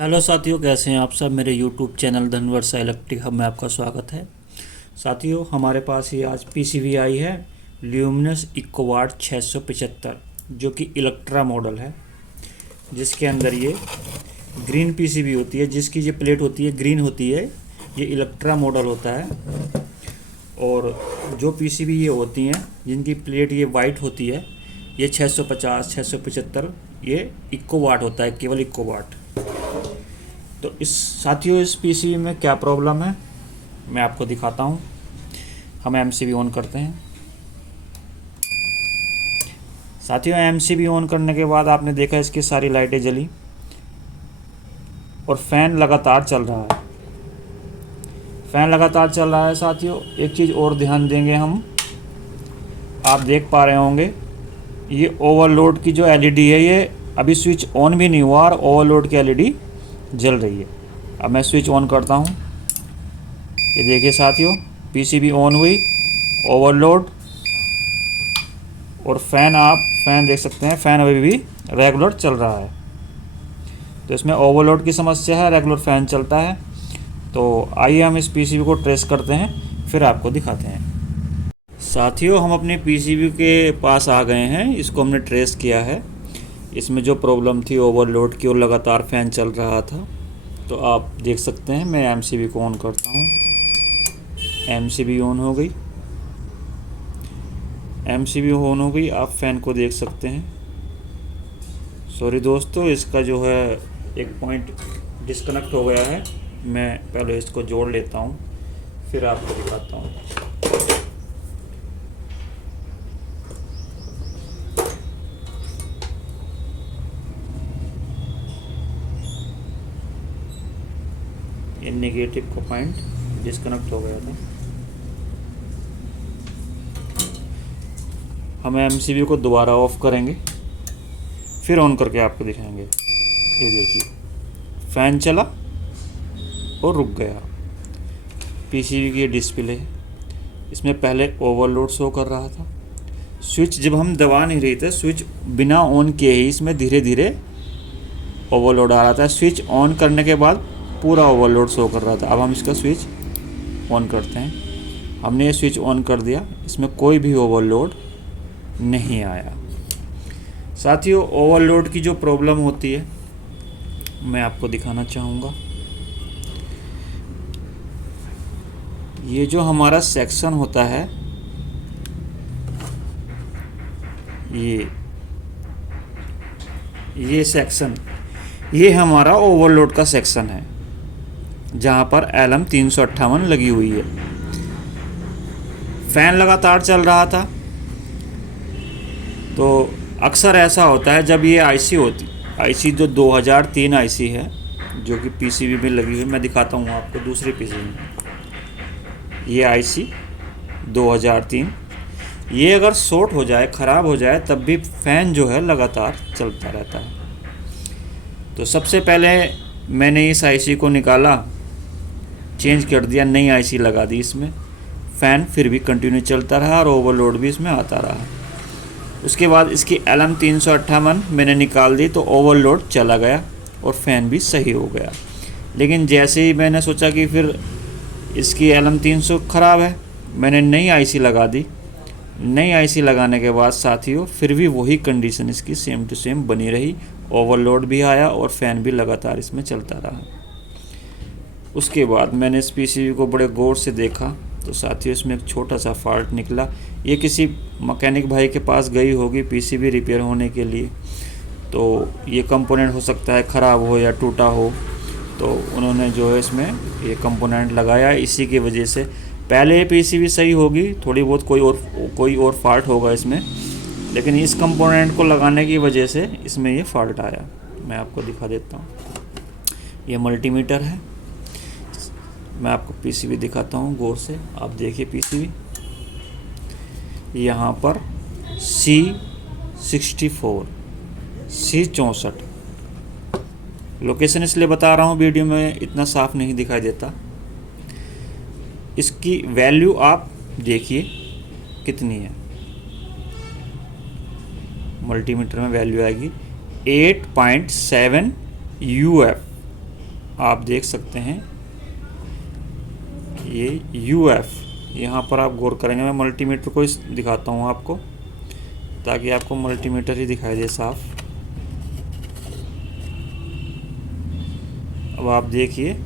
Hello साथियों, कैसे हैं आप सब। मेरे YouTube channel Dhanvarsha electric hub में आपका स्वागत है। साथियों, हमारे पास ये आज पीसीबी आई है ल्यूमिनस इकोवाट 675, जो कि इलेक्ट्रा मॉडल है, जिसके अंदर ये ग्रीन पीसीबी होती है, जिसकी ये प्लेट होती है ग्रीन होती है। ये इलेक्ट्रा मॉडल होता है। और जो पीसीबी ये होती हैं जिनकी प्लेट ये वाइट होती है, ये 650 675 ये इकोवाट होता है, केवल इकोवाट। तो इस साथियों, इस पीसीबी में क्या प्रॉब्लम है मैं आपको दिखाता हूँ। हम एमसीबी ऑन करते हैं। साथियों, एमसीबी ऑन करने के बाद आपने देखा इसकी सारी लाइटें जली और फैन लगातार चल रहा है। फैन लगातार चल रहा है। साथियों, एक चीज़ और ध्यान देंगे हम, आप देख पा रहे होंगे ये ओवरलोड की जो एलईडी है, ये अभी स्विच ऑन भी नहीं हुआ और ओवरलोड की एलईडी जल रही है। अब मैं स्विच ऑन करता हूँ। ये देखिए साथियों, पीसीबी ऑन हुई, ओवरलोड, और फैन देख सकते हैं, फैन अभी भी रेगुलर चल रहा है। तो इसमें ओवरलोड की समस्या है, रेगुलर फैन चलता है। तो आइए हम इस पीसीबी को ट्रेस करते हैं, फिर आपको दिखाते हैं। साथियों, हम अपने पीसीबी के पास आ गए हैं। इसको हमने ट्रेस किया है। इसमें जो प्रॉब्लम थी ओवरलोड की और लगातार फ़ैन चल रहा था, तो आप देख सकते हैं। मैं एमसीबी को ऑन करता हूँ। एमसीबी ऑन हो गई। एमसीबी ऑन हो गई। आप फ़ैन को देख सकते हैं। सॉरी दोस्तों, इसका जो है एक पॉइंट डिस्कनेक्ट हो गया है। मैं पहले इसको जोड़ लेता हूँ, फिर आपको दिखाता हूँ। ये नेगेटिव का पॉइंट डिस्कनेक्ट हो गया था। हम एमसीबी को दोबारा ऑफ करेंगे, फिर ऑन करके आपको दिखाएंगे। ये देखिए, फ़ैन चला और रुक गया। पीसीबी की डिस्प्ले है, इसमें पहले ओवरलोड शो कर रहा था। स्विच जब हम दबा नहीं रहे थे, स्विच बिना ऑन किए ही इसमें धीरे धीरे ओवरलोड आ रहा था। स्विच ऑन करने के बाद पूरा ओवरलोड शो कर रहा था। अब हम इसका स्विच ऑन करते हैं। हमने ये स्विच ऑन कर दिया, इसमें कोई भी ओवरलोड नहीं आया। साथियों, ओवरलोड की जो प्रॉब्लम होती है मैं आपको दिखाना चाहूँगा। ये जो हमारा सेक्शन होता है, ये सेक्शन, ये हमारा ओवरलोड का सेक्शन है, जहाँ पर LM 358 लगी हुई है। फ़ैन लगातार चल रहा था। तो अक्सर ऐसा होता है जब ये आईसी जो 2003 आईसी है, जो कि पीसीबी में लगी हुई, मैं दिखाता हूँ आपको दूसरी पीसीबी में। ये आईसी 2003, ये अगर शॉर्ट हो जाए, ख़राब हो जाए, तब भी फ़ैन जो है लगातार चलता रहता है। तो सबसे पहले मैंने इस आईसी को निकाला, चेंज कर दिया, नई आईसी लगा दी इसमें। फ़ैन फिर भी कंटिन्यू चलता रहा और ओवरलोड भी इसमें आता रहा। उसके बाद इसकी LM 358 मैंने निकाल दी, तो ओवरलोड चला गया और फ़ैन भी सही हो गया। लेकिन जैसे ही मैंने सोचा कि फिर इसकी LM 300 ख़राब है, मैंने नई आईसी लगा दी। नई आईसी लगाने के बाद साथियों, फिर भी वही कंडीशन इसकी सेम टू सेम बनी रही। ओवरलोड भी आया और फ़ैन भी लगातार इसमें चलता रहा। उसके बाद मैंने इस पीसीबी को बड़े गौर से देखा, तो साथियों इसमें एक छोटा सा फॉल्ट निकला। ये किसी मैकेनिक भाई के पास गई होगी पीसीबी रिपेयर होने के लिए। तो ये कंपोनेंट हो सकता है ख़राब हो या टूटा हो, तो उन्होंने जो है इसमें ये कंपोनेंट लगाया। इसी की वजह से पहले ये पीसीबी सही होगी, थोड़ी बहुत कोई और फॉल्ट होगा इसमें, लेकिन इस कंपोनेंट को लगाने की वजह से इसमें ये फॉल्ट आया। मैं आपको दिखा देता हूँ। ये मल्टीमीटर है। मैं आपको पीसीबी दिखाता हूँ गौर से। आप देखिए पीसीबी, यहाँ पर C64, C64 लोकेशन इसलिए बता रहा हूँ, वीडियो में इतना साफ नहीं दिखाई देता। इसकी वैल्यू आप देखिए कितनी है। मल्टीमीटर में वैल्यू आएगी 8.7 UF। आप देख सकते हैं ये UF, यहाँ पर आप गौर करेंगे। मैं मल्टीमीटर को दिखाता हूँ आपको, ताकि आपको मल्टीमीटर ही दिखाई दे साफ। अब आप देखिए,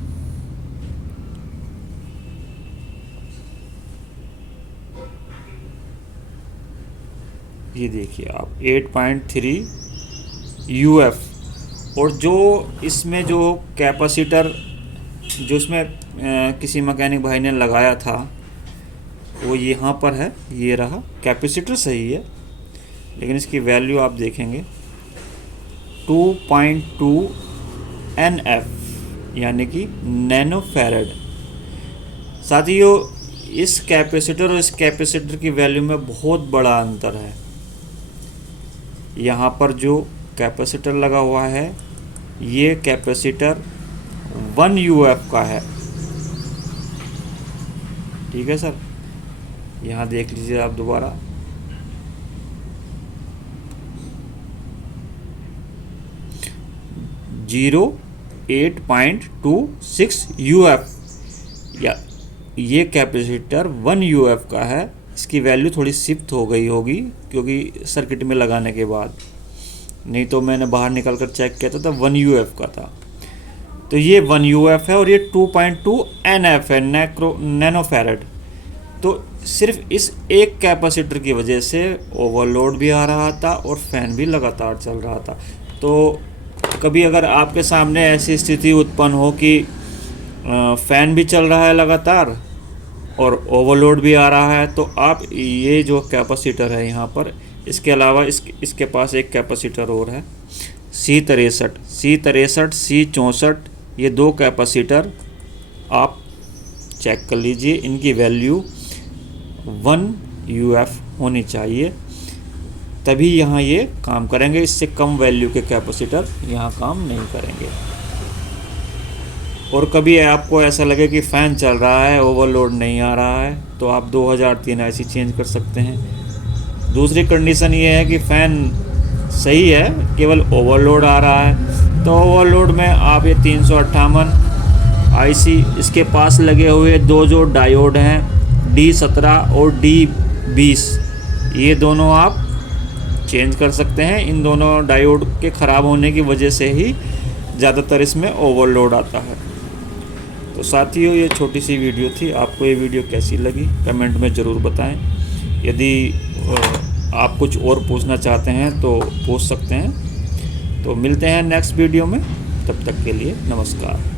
ये देखिए आप 8.3 UF। और जो इसमें जो कैपेसिटर जो इसमें किसी मैकेनिक भाई ने लगाया था वो यहाँ पर है, ये रहा। कैपेसिटर सही है, लेकिन इसकी वैल्यू आप देखेंगे 2.2 NF, यानी कि नैनो फैरेड। साथियों, इस कैपेसिटर और इस कैपेसिटर की वैल्यू में बहुत बड़ा अंतर है। यहाँ पर जो कैपेसिटर लगा हुआ है, ये कैपेसिटर 1 UF का है। ठीक है सर, यहाँ देख लीजिए आप दोबारा। जीरो 8.26 UF, या ये कैपेसिटर 1 UF का है। इसकी वैल्यू थोड़ी शिफ्ट हो गई होगी क्योंकि सर्किट में लगाने के बाद, नहीं तो मैंने बाहर निकल कर चेक किया था 1 UF का था। तो ये 1 UF है और ये 2.2 NF है, नैनो फैरेड। तो सिर्फ इस एक कैपेसिटर की वजह से ओवरलोड भी आ रहा था और फैन भी लगातार चल रहा था। तो कभी अगर आपके सामने ऐसी स्थिति उत्पन्न हो कि फ़ैन भी चल रहा है लगातार और ओवरलोड भी आ रहा है, तो आप ये जो कैपेसिटर है यहाँ पर, इसके अलावा इसके पास एक कैपेसिटर और है C63, C64, ये दो कैपेसिटर आप चेक कर लीजिए। इनकी वैल्यू 1 UF होनी चाहिए, तभी यहाँ ये काम करेंगे। इससे कम वैल्यू के कैपेसिटर यहाँ काम नहीं करेंगे। और कभी आपको ऐसा लगे कि फ़ैन चल रहा है, ओवरलोड नहीं आ रहा है, तो आप 2003 IC चेंज कर सकते हैं। दूसरी कंडीशन ये है कि फ़ैन सही है, केवल ओवरलोड आ रहा है, तो ओवरलोड में आप ये 358 IC, इसके पास लगे हुए दो जो डायोड हैं D17 और D20, ये दोनों आप चेंज कर सकते हैं। इन दोनों डायोड के ख़राब होने की वजह से ही ज़्यादातर इसमें ओवरलोड आता है। तो साथियों, ये छोटी सी वीडियो थी। आपको ये वीडियो कैसी लगी कमेंट में ज़रूर बताएं। यदि आप कुछ और पूछना चाहते हैं तो पूछ सकते हैं। तो मिलते हैं नेक्स्ट वीडियो में, तब तक के लिए नमस्कार।